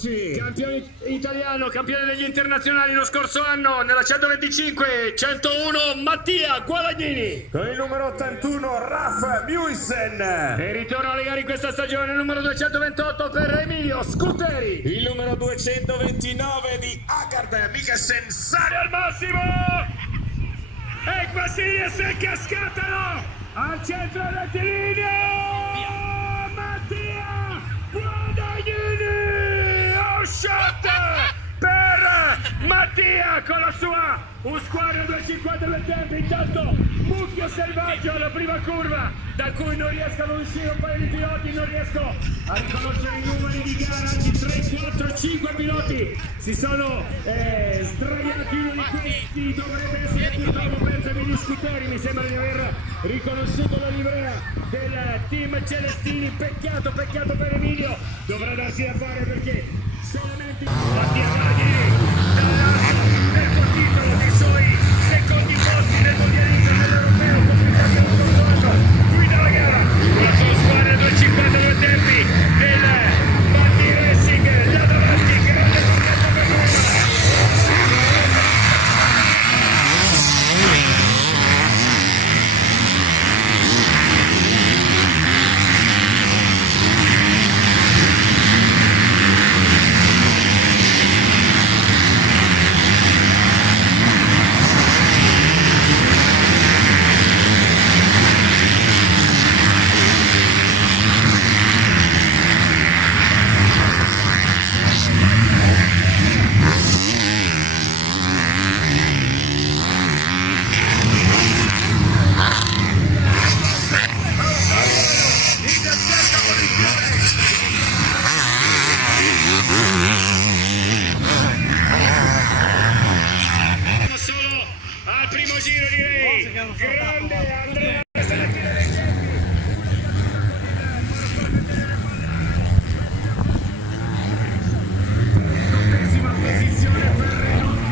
Campione italiano, campione degli internazionali lo scorso anno, nella 125-101 Mattia Guadagnini. Con il numero 81 Raf Muisen. E ritorno alle gare in questa stagione, il numero 228 per Emilio Scutteri. Il numero 229 di Agard Mikkelsen Sari al massimo. E Quassini si cascatano al centro del rettilineo. Mattia Guadagnini. Shot per Mattia con la sua squadra 2,50 del tempo. Intanto mucchio selvaggio alla prima curva da cui non riescono a uscire un paio di piloti, non riesco a riconoscere i numeri di gara, anzi 3, 4, 5 piloti si sono sdraiati. Uno di questi dovrebbe essere purtroppo penso Emilio Scutteri, mi sembra di aver riconosciuto la livrea del team Celestini. Peccato per Emilio, dovrà darsi da fare perché solamente Mattia Guadagnini del suo titolo, dei suoi secondi posti nel mondialista dell'europeo guida la gara con la sua squadra 2,52 tempi del Bandi Racing là davanti, grande progetto per lui. Solo al primo giro direi, grande Andrea. Pessima posizione per Renault.